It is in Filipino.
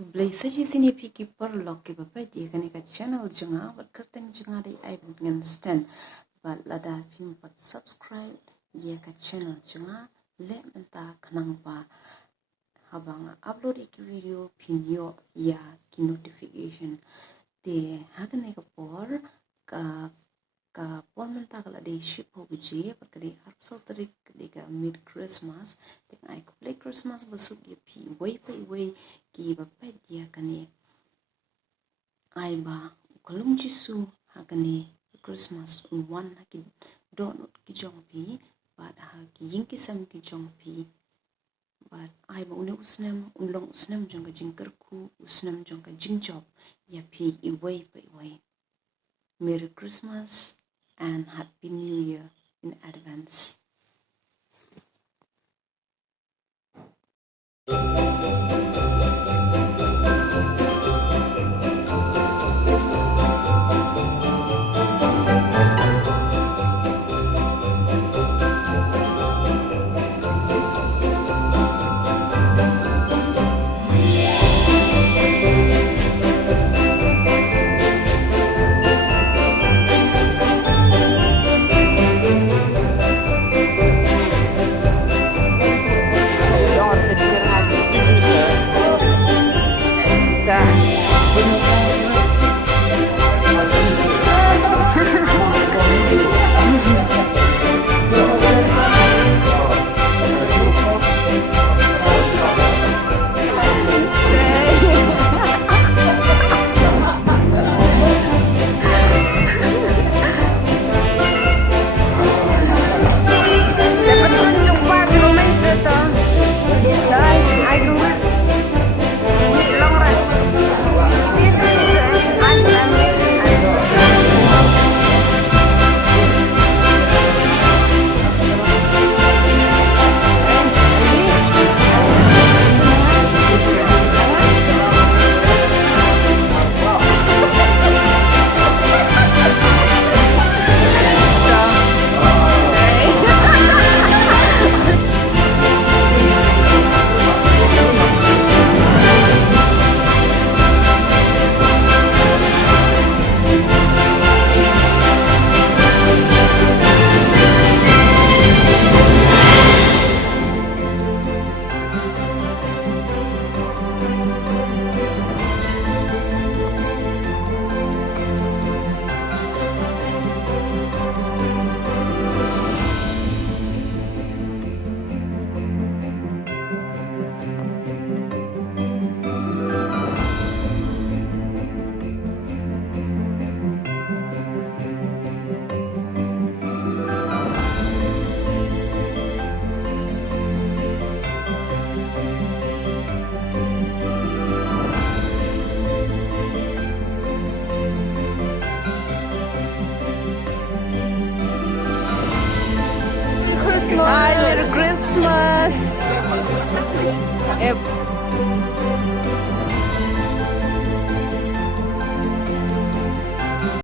khublei saji sini piki per lok ke bapai dia kani ka channel jenga wat kerteng jenga dai ai ngan stand ba lada pin pat subscribe dia ka channel jenga le menta khnang pa habanga upload iki video pin yo ya ki notification te hakane ka por ka por menta kala dai ship ho biji par kadi arp so tarik de ka mid Christmas te ai khublei Christmas basuk iaphi way ki bapai dia kani ai ba kalung jisu hakani Christmas one ki donut ki jong pi ba ha ki ying ki sam ki jong pi ba ai ba une usnam unlong usnam jong ka jingkar khu usnam jong ka jingjob ya pi I way Merry Christmas and Happy New Year in advance. Hi, Merry Christmas!